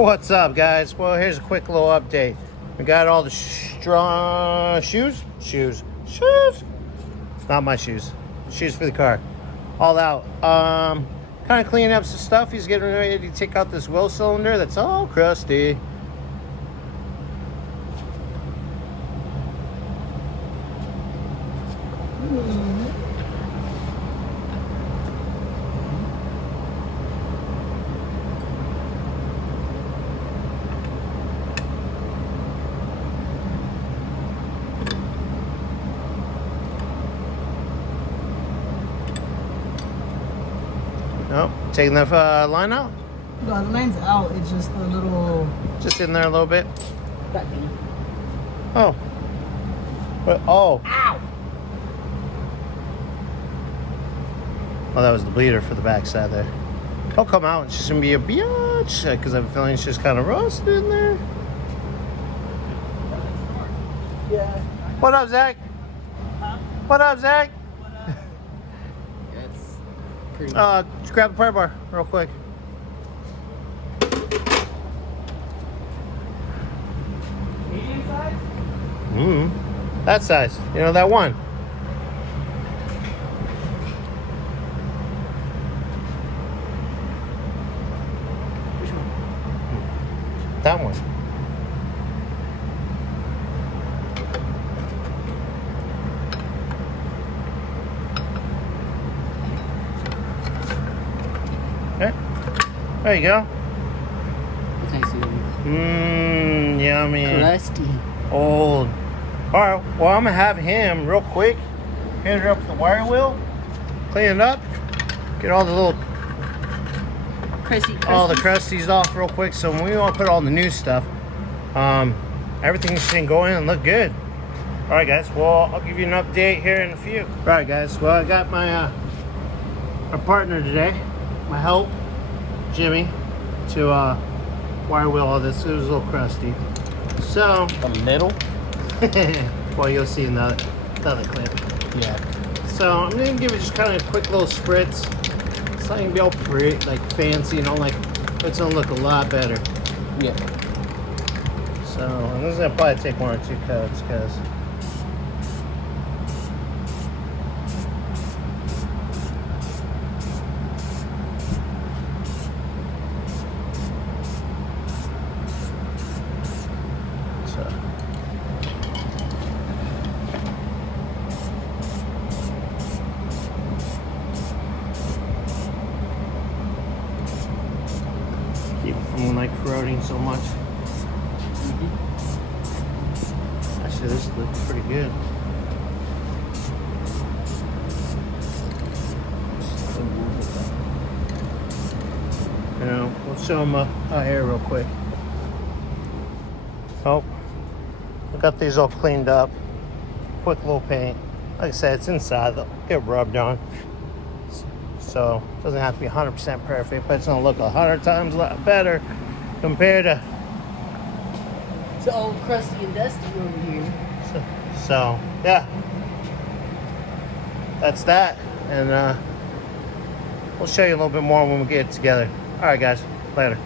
What's up, guys? Well, here's a quick little update. We got all the shoes. Not my shoes. Shoes for the car. All out. Kind of cleaning up some stuff. He's getting ready to take out this wheel cylinder that's all crusty. Nope. Taking the line out? No, the line's out. It's just a little... Just in there a little bit. That thing. Oh. But, oh. Ow! Oh, that was the bleeder for the backside there. It'll come out. It's just going to be a biatch. Because I'm feeling it's just kind of rusted in there. Yeah. What up, Zach? Huh? What up, Zach? That's pretty... Just grab the pry bar real quick. Medium size? That size. You know, that one. Which one? That one. Okay. There you go. Nice Yummy. crusty. Old. Alright, well, I'm gonna have him real quick hit her up with the wire wheel, clean it up, get all the little all the crusties off real quick. So when we want to put all the new stuff, everything should go in and look good. Alright guys, well, I'll give you an update here in a few. Alright guys, well, I got my my partner today, my help, Jimmy, to wire wheel all this. It was a little crusty. So A little? well, you'll see in the other clip. Yeah. So I'm gonna give it just kind of a quick little spritz. It's not gonna be all pretty, like fancy, you know, like it's gonna look a lot better. Yeah. So I'm just gonna probably take one or two coats, because keep it from like corroding so much. Actually, this looks pretty good. You know, we'll show them here real quick. Oh, we got these all cleaned up. Quick little paint. Like I said, it's inside. They'll get rubbed on. So it doesn't have to be 100% perfect, but it's gonna look 100 times a lot better compared to. It's all crusty and dusty over here. So yeah, that's that, and we'll show you a little bit more when we get it together. All right, guys, later.